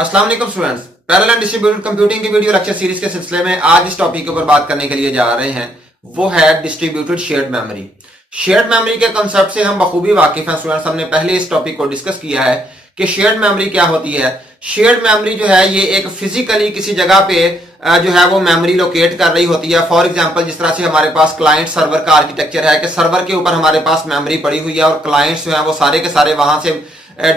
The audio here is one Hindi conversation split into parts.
अस्सलाम वालेकुम students, parallel and distributed computing की वीडियो लेक्चर सीरीज के सिलसिले में आज इस टॉपिक के ऊपर बात करने के लिए जा रहे हैं। वो है distributed shared memory. Shared memory के कंसेप्ट से हम बखूबी वाकिफ हैं स्टूडेंट्स। हमने पहले इस टॉपिक को डिस्कस किया है कि शेयर्ड मेमोरी क्या होती है। शेयर्ड मेमोरी जो है ये एक फिजिकली किसी जगह पे जो है वो मेमोरी लोकेट कर रही होती है। फॉर एग्जांपल, जिस तरह से हमारे पास क्लाइंट सर्वर का आर्किटेक्चर है कि सर्वर के ऊपर हमारे पास मेमोरी पड़ी हुई है और क्लाइंट्स जो है वो सारे के सारे वहां से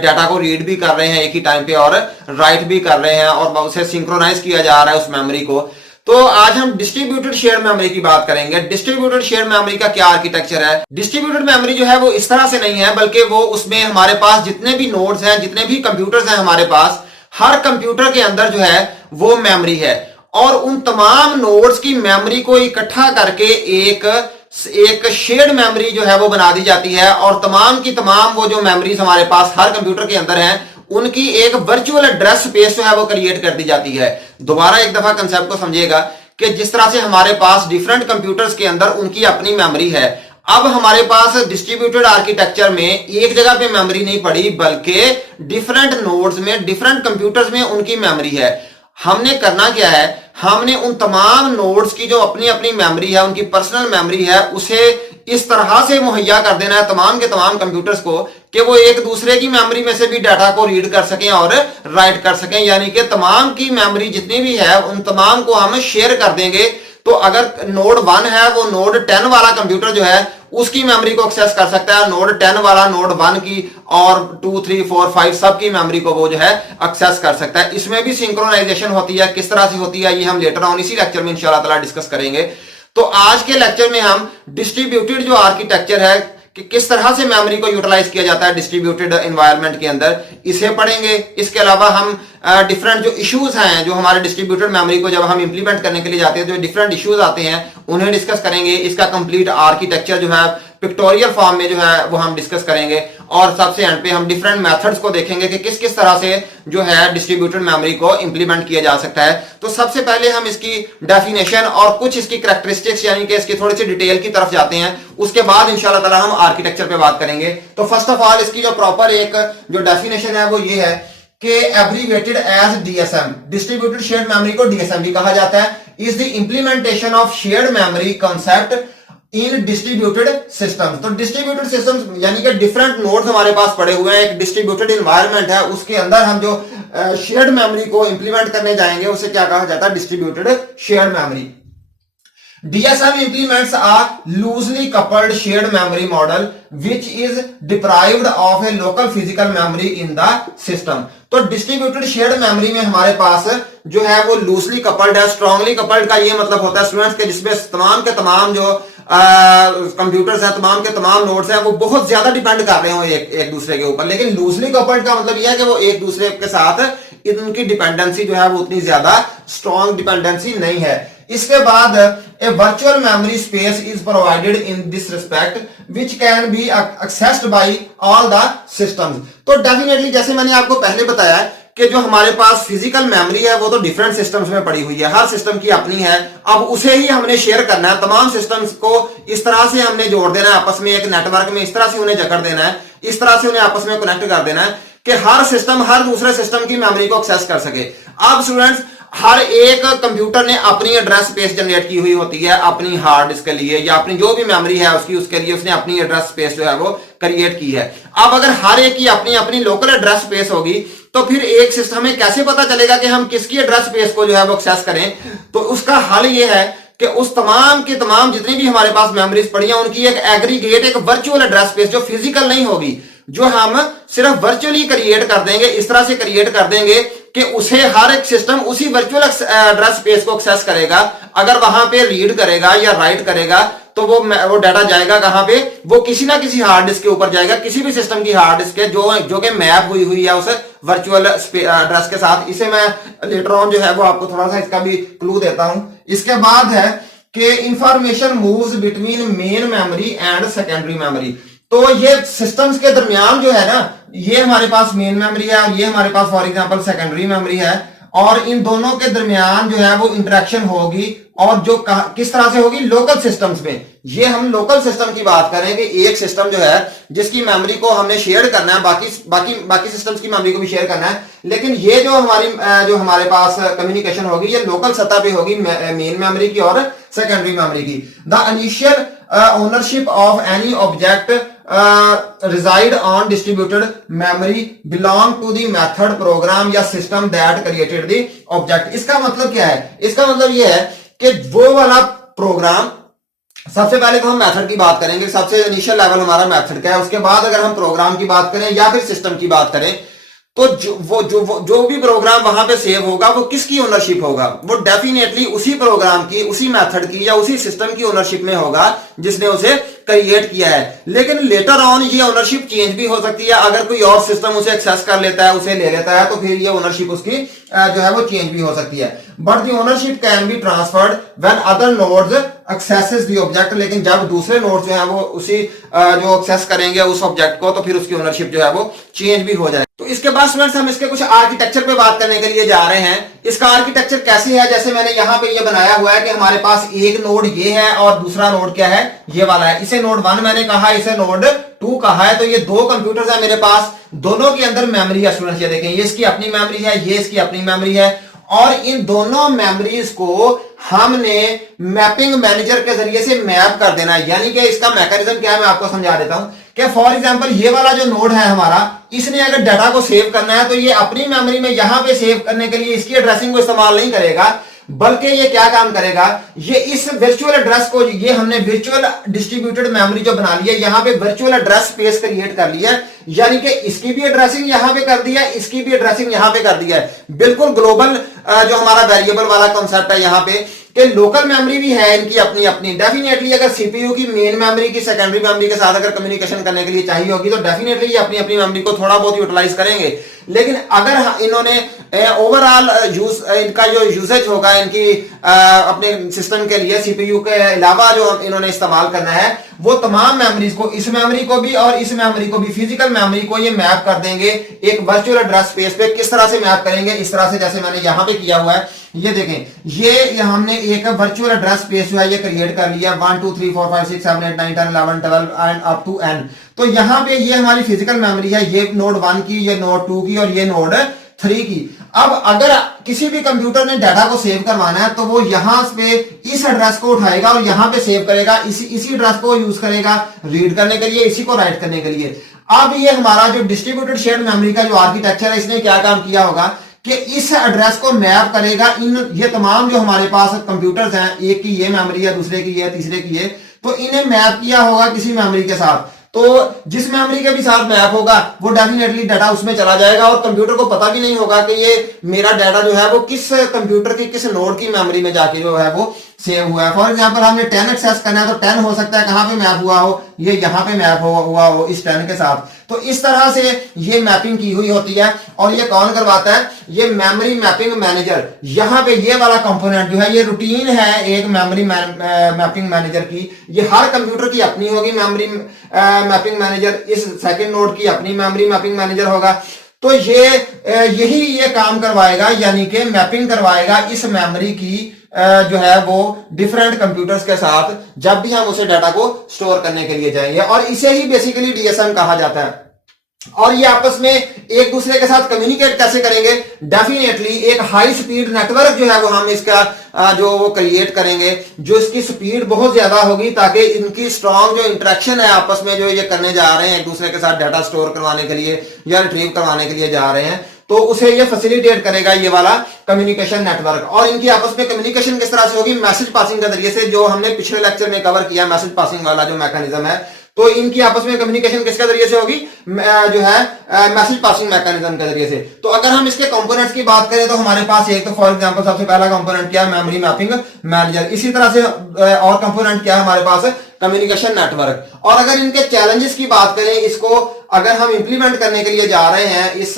डाटा को रीड भी कर रहे हैं एक ही टाइम पे और राइट भी कर रहे हैं और उसे सिंक्रोनाइज किया जा रहा है उस मेमोरी को। तो आज हम डिस्ट्रीब्यूटेड शेयर मेमोरी की बात करेंगे। डिस्ट्रीब्यूटेड शेयर मेमोरी का क्या आर्किटेक्चर है। डिस्ट्रीब्यूटेड मेमोरी जो है वो इस तरह से नहीं है, बल्कि वो उसमें हमारे पास जितने भी नोड्स हैं, जितने भी कंप्यूटर्स हैं हमारे पास, हर कंप्यूटर के अंदर जो है वो मेमोरी है और उन तमाम नोड्स की मेमोरी को इकट्ठा करके एक शेयर्ड मेमोरी जो है वो बना दी जाती है और तमाम की तमाम वो जो मेमोरीज हमारे पास हर कंप्यूटर के अंदर हैं उनकी एक वर्चुअल एड्रेस स्पेस जो है वो क्रिएट कर दी जाती है। दोबारा एक दफा कंसेप्ट को समझिएगा कि जिस तरह से हमारे पास डिफरेंट कंप्यूटर्स के अंदर उनकी अपनी मेमोरी है, अब हमारे पास डिस्ट्रीब्यूटेड आर्किटेक्चर में एक जगह पे मेमोरी नहीं पड़ी बल्कि डिफरेंट नोड्स में, डिफरेंट कंप्यूटर्स में उनकी मेमोरी है। हमने करना क्या है, हमने उन तमाम नोड्स की जो अपनी अपनी मेमोरी है, उनकी पर्सनल मेमोरी है, उसे इस तरह से मुहैया कर देना है तमाम के तमाम कंप्यूटर्स को कि वो एक दूसरे की मेमोरी में से भी डाटा को रीड कर सकें और राइट कर सकें। यानी कि तमाम की मेमोरी जितनी भी है उन तमाम को हम शेयर कर देंगे। तो अगर नोड 1 है वो नोड 10 वाला कंप्यूटर जो है उसकी मेमोरी को एक्सेस कर सकता है, नोड 10 वाला नोड 1 की और 2, 3, 4, 5 सब की मेमोरी को वो जो है एक्सेस कर सकता है। इसमें भी सिंक्रोनाइजेशन होती है। किस तरह से होती है ये हम लेटर ऑन इसी लेक्चर में इंशाल्लाह ताला डिस्कस करेंगे। तो आज के लेक्चर में हम डिस्ट्रीब्यूटेड जो आर्किटेक्चर है कि किस तरह से मेमोरी को यूटिलाइज किया जाता है डिस्ट्रीब्यूटेड एनवायरनमेंट के अंदर, इसे पढ़ेंगे। इसके अलावा हम डिफरेंट जो इश्यूज हैं जो हमारे डिस्ट्रीब्यूटेड मेमोरी को जब हम इंप्लीमेंट करने के लिए जाते हैं, जो डिफरेंट इश्यूज आते हैं उन्हें डिस्कस करेंगे। इसका कंप्लीट आर्किटेक्चर जो है पिक्टोरियल फॉर्म में जो है वो हम डिस्कस करेंगे और सबसे एंड पे हम डिफरेंट मेथड्स को देखेंगे कि किस किस तरह से जो है डिस्ट्रीब्यूटेड मेमोरी को इंप्लीमेंट किया जा सकता है। तो सबसे पहले हम इसकी डेफिनेशन और कुछ इसकी करैक्टरिस्टिक्स यानी कि इसकी थोड़ी सी डिटेल की तरफ जाते हैं, उसके बाद इंशाल्लाह ताला हम आर्किटेक्चर पे बात करेंगे। तो फर्स्ट ऑफ ऑल इसकी जो प्रॉपर एक जो डेफिनेशन है वो ये है कि abbreviated as DSM, distributed shared memory को डीएसएम भी कहा जाता है, is the implementation of shared memory concept in distributed systems. तो डिस्ट्रीब्यूटेड सिस्टम्स यानी कि डिफरेंट नोड्स हमारे पास पड़े हुए हैं, एक डिस्ट्रीब्यूटेड एनवायरनमेंट है, उसके अंदर हम जो शेयर्ड मेमोरी को इंप्लीमेंट करने जाएंगे उसे क्या कहा जाता है, distributed shared memory. DSM implements a loosely coupled shared memory model which is deprived of a local physical memory in the system। तो डिस्ट्रीब्यूटेड शेयर्ड मेमोरी में हमारे पास जो है वो लूजली कपल्ड है। स्ट्रांगली कपल्ड का ये मतलब होता है स्टूडेंट्स के जिसमें तमाम के तमाम जो कंप्यूटर्स हैं, तमाम के तमाम नोड्स हैं, वो बहुत ज्यादा डिपेंड कर रहे हो एक दूसरे के ऊपर। लेकिन लूजली कपल्ड का मतलब यह है कि वो एक दूसरे के साथ इनकी डिपेंडेंसी जो है वो उतनी ज्यादा स्ट्रांग डिपेंडेंसी नहीं है। इसके बाद a virtual memory space is provided in this respect which can be accessed by all the systems. तो डेफिनेटली जैसे मैंने आपको पहले बताया कि जो हमारे पास फिजिकल मेमोरी है वो तो डिफरेंट सिस्टम्स में पड़ी हुई है, हर सिस्टम की अपनी है। अब उसे ही हमने शेयर करना है, तमाम सिस्टम्स को इस तरह से हमने जोड़ देना है आपस में, एक नेटवर्क में इस तरह से उन्हें जकड़ देना है, इस तरह से उन्हें आपस में कनेक्ट कर देना है कि हर सिस्टम हर दूसरे सिस्टम की मेमोरी को एक्सेस कर सके। अब स्टूडेंट्स हर एक कंप्यूटर ने अपनी एड्रेस स्पेस जनरेट की हुई होती है अपनी हार्ड डिस्क के लिए या अपनी जो भी मेमोरी है उसकी, उसके लिए उसने अपनी एड्रेस स्पेस जो है वो क्रिएट की है। अब अगर हर एक की अपनी अपनी लोकल एड्रेस स्पेस होगी तो फिर एक सिस्टम में कैसे पता चलेगा कि हम किसकी एड्रेस स्पेस को जो है वो एक्सेस करें। तो उसका हल ये है कि उस तमाम के तमाम जितनी भी हमारे पास मेमोरीज पड़ी हैं उनकी एक एग्रीगेट, एक वर्चुअल एड्रेस स्पेस जो फिजिकल नहीं होगी, जो हम सिर्फ वर्चुअली क्रिएट कर देंगे, इस तरह से क्रिएट कर देंगे कि उसे हर एक सिस्टम उसी वर्चुअल एड्रेस स्पेस को एक्सेस करेगा। अगर वहां पे रीड करेगा या राइट करेगा तो वो डाटा जाएगा कहां पे, वो किसी ना किसी हार्ड डिस्क के ऊपर जाएगा, किसी भी सिस्टम की हार्ड डिस्क के जो कि मैप हुई है उस वर्चुअल एड्रेस के साथ। इसे मैं लेटर ऑन जो है वो आपको थोड़ा सा इसका भी क्लू देता हूं। इसके बाद है कि information moves between main memory and secondary memory. तो ये सिस्टम्स के दरमियान जो है ना, ये हमारे पास मेन मेमोरी है और ये हमारे पास फॉर एग्जांपल सेकेंडरी मेमोरी है और इन दोनों के दरमियान जो है वो इंटरेक्शन होगी, और जो किस तरह से होगी, लोकल सिस्टम्स में। ये हम लोकल सिस्टम की बात करें कि एक सिस्टम जो है जिसकी मेमोरी को हमने शेयर करना है, बाकी सिस्टम्स की मेमोरी को भी शेयर करना है, लेकिन ये जो हमारे पास कम्युनिकेशन होगी ये लोकल सतह पे होगी, मेन मेमोरी की और सेकेंडरी मेमोरी की। The initial ownership of any object reside on distributed memory belong to the method, program या system that created the object। इसका मतलब क्या है? इसका मतलब ये है कि वो वाला प्रोग्राम, सबसे पहले तो हम मेथड की बात करेंगे, सबसे इनिशियल लेवल हमारा मेथड का है, उसके बाद अगर हम प्रोग्राम की बात करें या फिर सिस्टम की बात करें, तो जो भी प्रोग्राम वहां पे सेव होगा वो किसकी ओनरशिप होगा? वो डेफिनेटली उसी प्रोग्राम की, उसी मेथड की या उसी सिस्टम की ओनरशिप में होगा जिसने उसे क्रिएट किया है। लेकिन लेटर ऑन ये ओनरशिप चेंज भी हो सकती है, अगर कोई और सिस्टम उसे एक्सेस कर लेता है, उसे ले लेता है, तो फिर ये ओनरशिप उसकी जो है वो चेंज भी हो सकती है। But the ownership can be transferred when other nodes axes the object. लेकिन जब दूसरे नोड्स जो है वो उसी जो एक्सेस करेंगे उस ऑब्जेक्ट को, तो फिर उसकी ओनरशिप जो है वो चेंज भी हो जाए। तो इसके बाद स्टूडेंट्स हम इसके कुछ आर्किटेक्चर पे बात करने के लिए जा रहे हैं। इसका आर्किटेक्चर कैसे है? जैसे मैंने यहां पे ये बनाया हुआ है कि हमारे पास एक नोड ये है और दूसरा नोड क्या है, ये वाला है। इसे नोड 1 मैंने कहा, इसे नोड 2 कहा है। तो ये दो कंप्यूटर्स है मेरे पास, दोनों के अंदर मेमोरी है स्टूडेंट्स। ये देखें, ये इसकी अपनी मेमोरी है, ये इसकी अपनी मेमोरी है, और इन दोनों मेमोरीज को हमने मैपिंग मैनेजर के जरिए से मैप कर देना है। यानी कि इसका मैकेनिज्म क्या है मैं आपको समझा देता हूं कि फॉर एग्जांपल ये वाला जो नोड है हमारा, इसने अगर डाटा को सेव करना है तो ये अपनी मेमोरी में यहां पे सेव करने के लिए इसकी एड्रेसिंग को इस्तेमाल नहीं करेगा, बल्कि ये क्या काम करेगा, ये इस वर्चुअल एड्रेस को, ये हमने वर्चुअल डिस्ट्रीब्यूटेड मेमोरी जो बना ली है, यहां पे वर्चुअल एड्रेस स्पेस क्रिएट कर लिया है। यानी कि इसकी भी एड्रेसिंग यहां पे कर दिया है, इसकी भी एड्रेसिंग यहां पे कर दिया है। बिल्कुल ग्लोबल जो हमारा वेरिएबल वाला कॉन्सेप्ट है यहां पे, कि लोकल मेमोरी भी है इनकी अपनी अपनी। डेफिनेटली अगर सीपीयू की मेन मेमोरी की सेकेंडरी मेमोरी के साथ अगर कम्युनिकेशन करने के लिए चाहिए होगी तो डेफिनेटली ये अपनी अपनी मेमोरी को थोड़ा बहुत यूटिलाइज करेंगे। लेकिन अगर इन्होंने ओवरऑल इनका जो यूसेज होगा इनकी अपने सिस्टम के लिए सीपीयू के अलावा जो इन्होंने इस्तेमाल करना है, वो तमाम मेमोरीज को, इस मेमोरी को भी और इस मेमोरी को भी, फिजिकल मेमोरी को ये मैप कर देंगे एक वर्चुअल एड्रेस स्पेस पे। किस तरह से मैप करेंगे? इस तरह से, जैसे मैंने यहां पे किया हुआ है। ये देखें, ये हमने एक वर्चुअल एड्रेस स्पेस जो है ये क्रिएट कर लिया, 1 2 3 4 5 6 7 8 9 10 11 12 एंड अप टू n। तो यहां पे ये हमारी फिजिकल मेमोरी है, ये नोड 1 की, ये नोड 2 की और ये नोड 3 की। अब अगर किसी भी कंप्यूटर ने डाटा को सेव करवाना है तो वो यहां पे इस एड्रेस को उठाएगा और यहां पे सेव करेगा, इसी एड्रेस को यूज करेगा रीड करने के लिए, इसी को राइट करने के लिए। अब ये हमारा जो डिस्ट्रीब्यूटेड शेयर्ड मेमोरी का जो आर्किटेक्चर है, इसने क्या काम किया होगा कि इस एड्रेस को मैप करेगा ये तमाम जो हमारे पास कंप्यूटर्स हैं, एक की ये मेमोरी है, दूसरे की ये, तीसरे की ये, तो इन्हें मैप किया होगा किसी मेमोरी के साथ। तो जिस मेमोरी के भी साथ मैप होगा वो डेफिनेटली डाटा उसमें चला जाएगा और कंप्यूटर को पता भी नहीं होगा कि ये मेरा डाटा जो है वो किस कंप्यूटर की, किस नोड की मेमोरी में जाके जो है वो सेव हुआ है। फॉर एग्जांपल हमने 10 एक्सेस करना है तो 10 हो सकता है कहां पे मैप हुआ हो, ये यहां पे मैप हुआ हो इस 10 के साथ। तो इस तरह से ये मैपिंग की हुई होती है। और ये कौन करवाता है? ये मेमोरी मैपिंग मैनेजर। यहां पे ये वाला कंपोनेंट जो है ये रूटीन है एक मेमोरी मैपिंग मैनेजर की। ये हर कंप्यूटर की अपनी होगी मेमोरी मैपिंग मैनेजर, इस सेकंड नोड की अपनी मेमोरी मैपिंग मैनेजर होगा। तो ये काम करवाएगा, यानी कि मैपिंग करवाएगा इस मेमोरी की जो है वो डिफरेंट कंप्यूटर्स के साथ जब भी हम उसे डाटा को स्टोर करने के लिए जाएंगे, और इसे ही बेसिकली डीएसएम कहा जाता है। और ये आपस में एक दूसरे के साथ कम्युनिकेट कैसे करेंगे? डेफिनेटली एक हाई स्पीड नेटवर्क जो है वो हम इसका जो वो क्रिएट करेंगे, जो इसकी स्पीड बहुत ज्यादा होगी, ताकि इनकी स्ट्रॉन्ग जो इंटरेक्शन है आपस में जो ये करने जा रहे हैं एक दूसरे के साथ डाटा स्टोर करवाने के लिए या रिट्रीव करवाने के लिए जा रहे हैं, तो उसे ये फैसिलिटेट करेगा ये वाला कम्युनिकेशन नेटवर्क। और इनकी आपस में कम्युनिकेशन किस तरह से होगी? मैसेज पासिंग के जरिए से, जो हमने पिछले लेक्चर में कवर किया मैसेज पासिंग वाला जो मैकेनिज्म है। तो इनकी आपस में कम्युनिकेशन किसके जरिए से होगी? जो है मैसेज पासिंग मैकेनिज्म के जरिए से। तो अगर हम इसके कंपोनेंट्स की बात करें तो हमारे पास एक तो फॉर एग्जांपल सबसे पहला कंपोनेंट क्या है? Memory mapping manager. इसी तरह से और कंपोनेंट क्या है हमारे पास? Communication network. और अगर इनके चैलेंजेस की बात करें, इसको अगर हम इंप्लीमेंट करने के लिए जा रहे हैं इस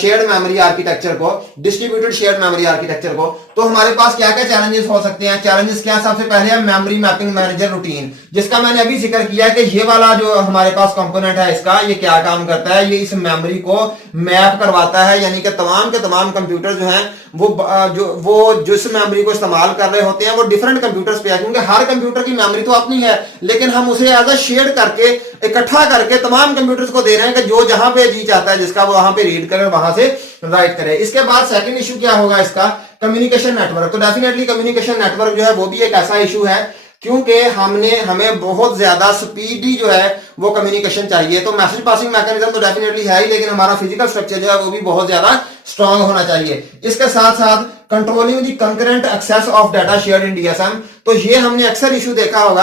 शेयर्ड मेमोरी आर्किटेक्चर को, डिस्ट्रीब्यूटेड शेयर्ड मेमोरी आर्किटेक्चर को, तो हमारे पास क्या क्या चैलेंजेस हो सकते हैं। चैलेंजेस क्या, सबसे पहले है मेमोरी मैपिंग मैनेजर रूटीन, जिसका मैंने अभी जिक्र किया है कि ये वाला जो हमारे पास कंपोनेंट है इसका, ये क्या काम करता है, ये इस मेमोरी को मैप करवाता है, यानी कि तमाम के तमाम कंप्यूटर जो हैं वो जिस मेमोरी को इस्तेमाल कर रहे होते हैं वो डिफरेंट कंप्यूटर्स पे है, क्योंकि हर कंप्यूटर की मेमोरी तो अपनी है, लेकिन हम उसे एज अ शेयर करके, इकट्ठा करके तमाम कंप्यूटर्स को दे रहे हैं कि जो जहां पे जी चाहता है जिसका वो वहां पे रीड करे, वहां से राइट करे। इसके बाद सेकंड इशू क्या होगा इसका, कम्युनिकेशन नेटवर्क। तो डेफिनेटली कम्युनिकेशन नेटवर्क जो है वो भी एक ऐसा इशू है, क्योंकि हमें बहुत ज्यादा स्पीडी जो है वो कम्युनिकेशन चाहिए। तो मैसेज पासिंग मैकेनिज्म तो डेफिनेटली है ही, लेकिन हमारा फिजिकल स्ट्रक्चर जो है वो भी बहुत ज्यादा स्ट्रांग होना चाहिए। इसके साथ साथ controlling the concurrent access of data shared in DSM. तो ये हमने अक्सर इशू देखा होगा,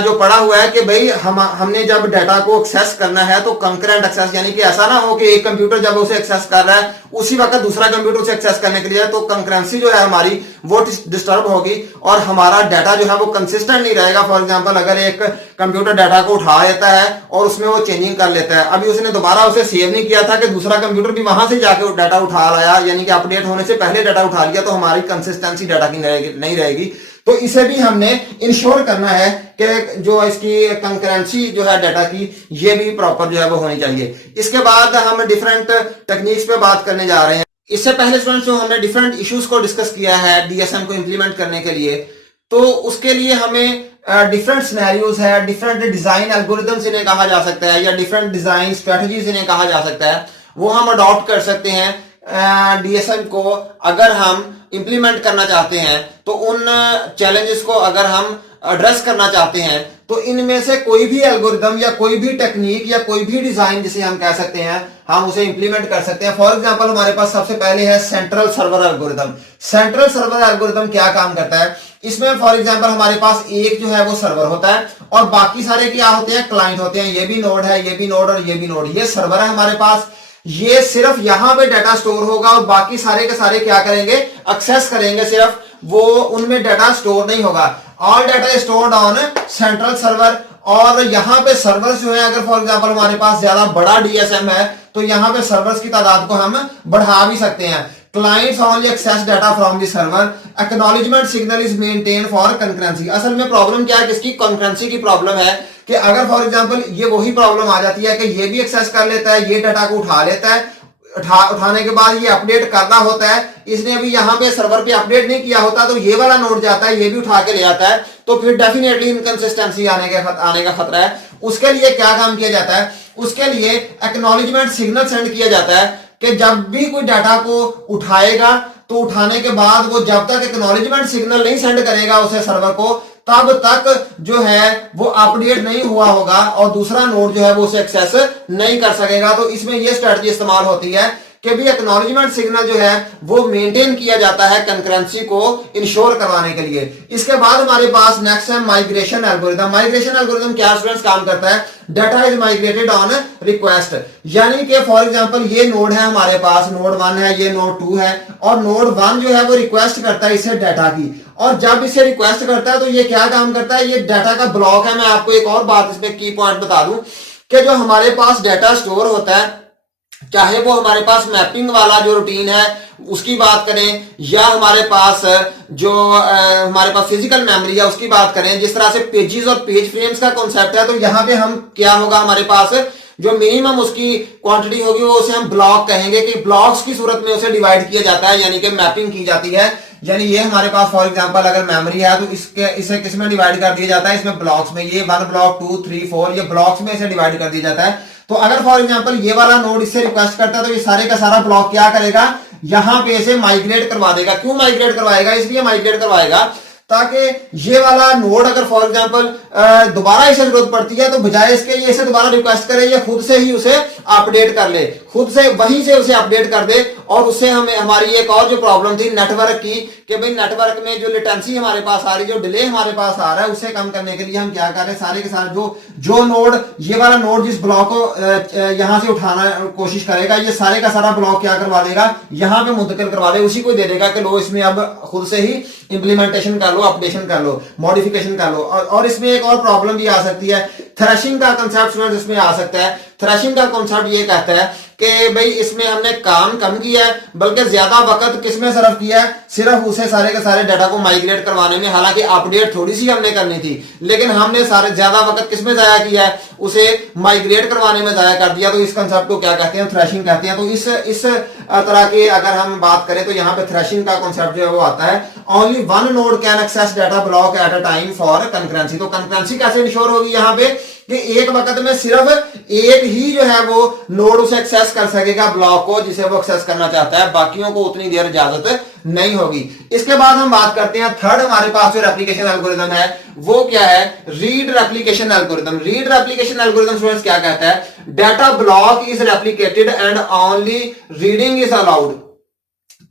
जो पढ़ा हुआ है कि भाई हमने जब डाटा को एक्सेस करना है तो कंकरेंट एक्सेस, यानी कि ऐसा ना हो कि एक कंप्यूटर जब उसे एक्सेस कर रहा है उसी वक्त दूसरा कंप्यूटर उसे एक्सेस करने के लिए, तो कंकरेंसी जो है हमारी वो डिस्टर्ब होगी और हमारा डाटा जो है वो कंसिस्टेंट नहीं रहेगा। फॉर एग्जांपल, अगर एक कंप्यूटर डाटा को उठा लेता है और उसमें वो चेंजिंग कर लेता है, अभी उसने दोबारा उसे सेव नहीं किया था कि दूसरा कंप्यूटर भी वहां से जाके डाटा उठा लाया, यानी कि अपडेट होने से पहले डाटा उठा लिया, तो हमारी कंसिस्टेंसी डाटा की नहीं रहेगी। तो इसे भी हमने इंश्योर करना है कि जो इसकी कंकरेंसी जो है डाटा की, ये भी प्रॉपर जो है वो होनी चाहिए। इसके बाद हम डिफरेंट टेक्निक्स पे बात करने जा रहे हैं। इससे पहले स्टूडेंट्स जो हमने डिफरेंट इश्यूज को डिस्कस किया है डीएसएम को इंप्लीमेंट करने के लिए, तो उसके लिए हमें डिफरेंट सिनेरियोज है, डिफरेंट डिजाइन एल्गोरिथम्स इन्हें कहा जा सकता है, या डिफरेंट डिजाइन स्ट्रेटजीज इन्हें कहा जा सकता है, वो हम अडॉप्ट कर सकते हैं डीएसएम को अगर हम इंप्लीमेंट करना चाहते हैं। तो उन चैलेंजेस को अगर हम एड्रेस करना चाहते हैं, तो इनमें से कोई भी एल्गोरिथम या कोई भी टेक्निक या कोई भी डिजाइन जिसे हम कह सकते हैं, हम उसे इंप्लीमेंट कर सकते हैं। फॉर एग्जांपल, हमारे पास सबसे पहले है central server algorithm. Central server algorithm क्या काम करता है, इसमें फॉर एग्जांपल हमारे पास एक जो है वो सर्वर होता है और बाकी सारे क्या होते हैं, क्लाइंट होते हैं। ये भी नोड है, ये भी नोड और ये भी नोड, ये सर्वर है हमारे पास। ये सिर्फ यहां पे डाटा स्टोर होगा और बाकी सारे के सारे क्या करेंगे, एक्सेस करेंगे, सिर्फ वो उनमें डाटा स्टोर नहीं होगा। All data stored on central server. और यहां पे सर्वर्स जो है, अगर फॉर एग्जांपल हमारे पास ज्यादा बड़ा डीएसएम है तो यहां पे सर्वर्स की तादाद को हम बढ़ा भी सकते हैं। Clients only access data from the server, acknowledgement signal is maintain for concurrency. असल में प्रॉब्लम क्या है, किसकी, कंकरेंसी की प्रॉब्लम है कि अगर फॉर एग्जांपल ये वही प्रॉब्लम आ जाती है कि ये भी एक्सेस कर लेता है, ये डाटा को उठा लेता है, उठाने के बाद ये अपडेट करना होता है, इसने अभी यहाँ पे सर्वर पे अपडेट नहीं किया होता, तो ये वाला नोड जाता है, ये भी उठा के ले आता है, तो फिर डेफिनेटली इनकंसिस्टेंसी आने का खतरा है। उसके लिए क्या काम किया जाता है, उसके लिए एक्नॉलेजमेंट सिग्नल सेंड किया जाता है कि जब भी कोई डाटा को उठाएगा तो उठाने के बाद वो जब तक एक्नॉलेजमेंट सिग्नल नहीं सेंड करेगा उसे सर्वर को, तब तक जो है वो अपडेट नहीं हुआ होगा और दूसरा नोड जो है वो उसे एक्सेस नहीं कर सकेगा। तो इसमें ये स्ट्रेटजी इस्तेमाल होती है कि भी एक्नॉलेजमेंट सिग्नल जो है वो मेंटेन किया जाता है कंकरेंसी को इंश्योर करवाने के लिए। इसके बाद हमारे पास नेक्स्ट है माइग्रेशन एल्गोरिथम। माइग्रेशन एल्गोरिथम क्या स्टूडेंट्स काम करता है, data is migrated on request, यानी कि फॉर एग्जांपल ये नोड है हमारे पास, नोड 1 है, ये नोड 2 है, और नोड 1 जो है वो रिक्वेस्ट करता है इसे डाटा की, और जब इसे रिक्वेस्ट करता है तो ये क्या काम करता है, ये डाटा का ब्लॉक है। मैं आपको एक और बात इसमें की पॉइंट बता दूं कि जो हमारे पास डाटा स्टोर होता है, चाहे वो हमारे पास मैपिंग वाला जो रूटीन है उसकी बात करें, या हमारे पास जो हमारे पास फिजिकल मेमोरी है उसकी बात करें, जिस तरह से पेजेस और पेज फ्रेम्स का कॉन्सेप्ट है, तो यहाँ पे हम क्या होगा, हमारे पास जो मिनिमम उसकी क्वांटिटी होगी वो उसे हम ब्लॉक कहेंगे कि ब्लॉक्स की सूरत में उसे डिवाइड किया जाता है, यानी कि मैपिंग की जाती है। यानी ये हमारे पास फॉर एग्जांपल अगर मेमोरी है तो इसे किस में डिवाइड कर दिया जाता है, इसमें ब्लॉक्स में, ये 1 ब्लॉक 2 3 4 ये ब्लॉक्स में इसे डिवाइड कर दिया जाता है। तो अगर फॉर एग्जांपल ये वाला नोड इससे रिक्वेस्ट करता है तो ये सारे का सारा ब्लॉक क्या करेगा, यहां पे इसे माइग्रेट करवा देगा। क्यों माइग्रेट करवाएगा, इसलिए माइग्रेट करवाएगा ताकि ये वाला नोड अगर फॉर एग्जांपल दोबारा इसे जरूरत पड़ती है तो बजाय इसके ये इसे दोबारा रिक्वेस्ट करे, ये खुद से ही उसे अपडेट कर ले, खुद से वहीं से उसे अपडेट कर दे। और उससे हमें हमारी एक और जो प्रॉब्लम थी नेटवर्क की, कि भाई नेटवर्क में जो लेटेंसी हमारे पास आ रही, जो डिले हमारे पास आ रहा है, उसे कम करने के लिए हम क्या कर रहे हैं, सारे के सारे जो नोड, ये वाला नोड जिस ब्लॉक को यहां से उठाना कोशिश करेगा, ये सारे का सारा ब्लॉक क्या करवा देगा, यहां पे मुंतकिल करवा दे, उसी को दे देगा कि लो इसमें अब खुद से ही इंप्लीमेंटेशन कर लो, अपडेशन कर लो, मॉडिफिकेशन कर लो। और इसमें एक और प्रॉब्लम भी आ सकती है, थ्रेशिंग का कंसेप्ट इसमें आ सकता है। थ्रेशिंग का कॉन्सेप्ट ये कहता है कि भाई इसमें हमने काम कम किया है, बल्कि ज्यादा वक्त किसमें सर्व किया है, सिर्फ उसे सारे के सारे डाटा को माइग्रेट करवाने में। हालांकि अपडेट थोड़ी सी हमने करनी थी, लेकिन हमने सारे ज्यादा वक्त किसमें जाया किया है, उसे माइग्रेट करवाने में जाया कर दिया। तो इस कंसेप्ट को क्या कहते हैं, थ्रेशिंग कहते हैं। तो इस तरह की अगर हम बात करें तो यहाँ पे थ्रेशिंग का कॉन्सेप्ट जो है वो आता है, only one node can access data block at a time for concurrency. तो कंकरेंसी कैसे इंश्योर होगी यहाँ पे, कि एक वक्त में सिर्फ एक ही जो है वो नोड उसे एक्सेस कर सकेगा ब्लॉक को, जिसे वो एक्सेस करना चाहता है, बाकियों को उतनी देर इजाजत नहीं होगी। इसके बाद हम बात करते हैं थर्ड हमारे पास जो रेप्लिकेशन एल्गोरिथम है वो क्या है, read replication algorithm. Read replication algorithm students क्या कहता है, data block is replicated and only reading is allowed.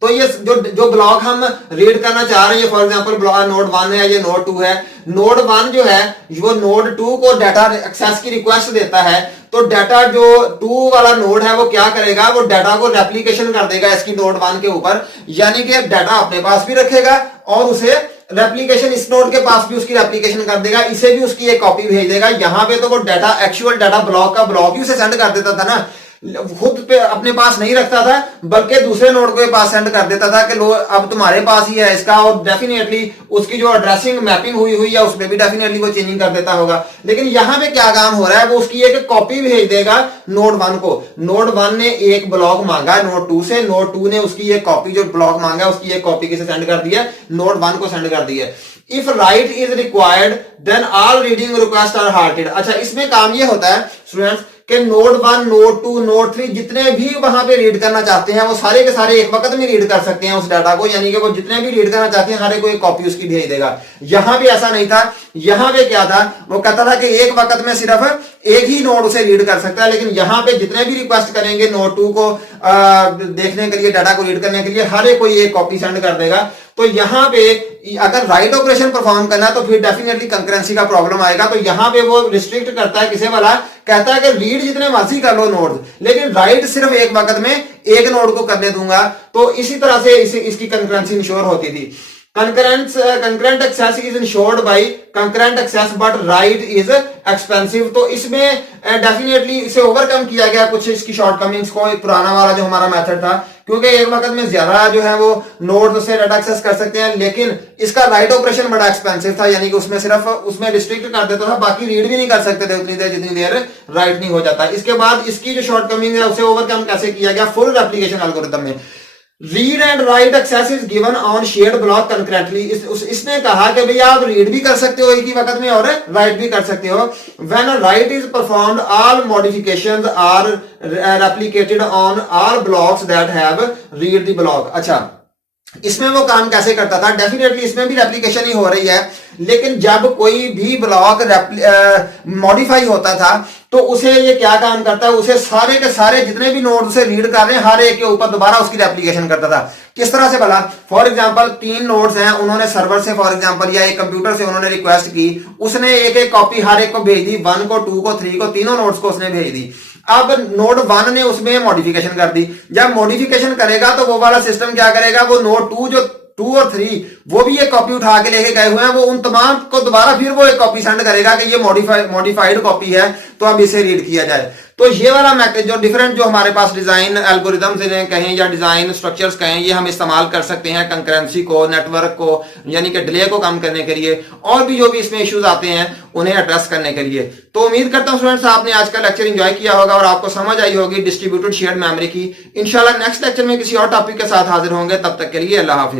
तो ये जो ब्लॉक हम रीड करना चाह रहे हैं, फॉर एग्जांपल नोड 1 है, ये नोड 2 है। नोड 1 जो है वो नोड 2 को डाटा एक्सेस की रिक्वेस्ट देता है। तो डाटा जो 2 वाला नोड है वो क्या करेगा, वो डाटा को रेप्लिकेशन कर देगा इसकी नोड 1 के ऊपर, यानी कि डाटा अपने पास भी रखेगा और उसे रेप्लिकेशन इस नोड के पास भी उसकी रेप्लिकेशन कर देगा, इसे भी उसकी एक कॉपी भेज देगा। यहां पे तो वो डाटा एक्चुअल डाटा ब्लॉक का ब्लॉक ही उसे सेंड कर देता था ना, खुद पे अपने पास नहीं रखता था, बल्कि दूसरे नोड के पास सेंड कर देता था कि लो अब तुम्हारे पास ही है इसका। और डेफिनेटली उसकी जो एड्रेसिंग मैपिंग हुई है उसमें भी डेफिनेटली वो चेंजिंग कर देता होगा। लेकिन यहां पे क्या काम हो रहा है, वो उसकी एक कॉपी भेज देगा नोड 1 को। नोड 1 ने एक ब्लॉक मांगा नोड 2 से, नोड 2 ने उसकी एक कॉपी जो ब्लॉक मांगा उसकी एक कॉपी किसे सेंड कर दिया, नोड 1 को सेंड कर दिया। If write is required then all reading request are halted. अच्छा, इसमें काम ये होता है स्टूडेंट्स कि नोड 1, नोड 2, नोड 3 जितने भी वहां पे रीड करना चाहते हैं वो सारे के सारे एक वक्त में रीड कर सकते हैं उस डाटा को, यानी कि वो जितने भी रीड करना चाहते हैं हर एक को एक कॉपी उसकी भेज देगा। यहां भी ऐसा नहीं था, यहां पे क्या था, वो कहता था कि एक वक्त में सिर्फ एक ही नोड उसे रीड कर सकता है। लेकिन यहां पे जितने भी रिक्वेस्ट करेंगे नोड 2 को देखने के लिए, डाटा को रीड करने के लिए, हर एक कोई एक कॉपी सेंड कर देगा। तो यहां पे अगर राइट ऑपरेशन परफॉर्म करना है तो फिर डेफिनेटली कंकरेंसी का प्रॉब्लम आएगा। तो यहां पे वो रिस्ट्रिक्ट करता है, किसे वाला, कहता है कि रीड जितने मर्जी कर लो नोड, लेकिन राइट सिर्फ एक वक्त में एक नोड को करने दूंगा। तो इसी तरह से इसकी कंकरेंसी इंश्योर होती थी। concurrent access is ensured by concurrent access but write is expensive। तो इसमें डेफिनेटली इसे ओवरकम किया गया कुछ इसकी शॉर्टकमिंग्स को, पुराना वाला जो हमारा मेथड था, क्योंकि एक वक्त में ज्यादा जो है वो नोड से डाटा एक्सेस कर सकते हैं, लेकिन इसका राइट ऑपरेशन बड़ा एक्सपेंसिव था, यानी कि उसमें सिर्फ उसमें रिस्ट्रिक्ट कर देता था, बाकी रीड भी नहीं कर सकते थे उतनी देर जितनी देर राइट नहीं हो जाता। इसके बाद इसकी जो शॉर्टकमिंग है उसे ओवरकम कैसे किया गया, फुल रेप्लिकेशन एल्गोरिथम में read and write access is given on shared block concurrently. इसने कहा कि भैया आप रीड भी कर सकते हो एक ही वक्त में और राइट भी कर सकते हो। When a write is performed all modifications are replicated on all blocks that have read the block. अच्छा, इसमें वो काम कैसे करता था, डेफिनेटली इसमें भी रेप्लिकेशन ही हो रही है, लेकिन जब कोई भी ब्लॉक मॉडिफाई होता था तो उसे ये क्या काम करता है, उसे सारे के सारे जितने भी नोड उसे रीड कर रहे हैं हर एक के ऊपर दोबारा उसकी रेप्लिकेशन करता था। किस तरह से भला, फॉर एग्जांपल 3 नोड्स हैं, उन्होंने सर्वर से फॉर एग्जांपल या एक कंप्यूटर से उन्होंने रिक्वेस्ट की, उसने एक एक कॉपी हर एक को भेज दी, 1 को 2 को 3 को, तीनों नोड्स को उसने भेज दी। अब नोड 1 ने उसमें मॉडिफिकेशन कर दी। जब मॉडिफिकेशन करेगा तो वो वाला सिस्टम क्या करेगा, वो नोड 2 जो 2 और 3 वो भी एक कॉपी उठा के लेके गए हुए हैं, वो उन तमाम को दोबारा फिर वो एक कॉपी सेंड करेगा कि ये मॉडिफाइड कॉपी है तो अब इसे रीड किया जाए। तो ये वाला मैकेज जो डिफरेंट जो हमारे पास डिजाइन एल्गोरिथम्स इन्हें कहें या डिजाइन स्ट्रक्चर्स कहें, ये हम इस्तेमाल कर सकते हैं कंकरेंसी को, नेटवर्क को, यानी कि डिले को कम करने के लिए, और भी जो भी इसमें इश्यूज आते हैं उन्हें एड्रेस करने के लिए। तो उम्मीद करता हूं स्टूडेंट्स आपने आज का लेक्चर एंजॉय किया होगा और आपको समझ आई होगी डिस्ट्रीब्यूटेड शेयर्ड मेमोरी की। इंशाल्लाह नेक्स्ट लेक्चर में किसी और टॉपिक के साथ हाजिर होंगे, तब तक के लिए अल्लाह हाफिज।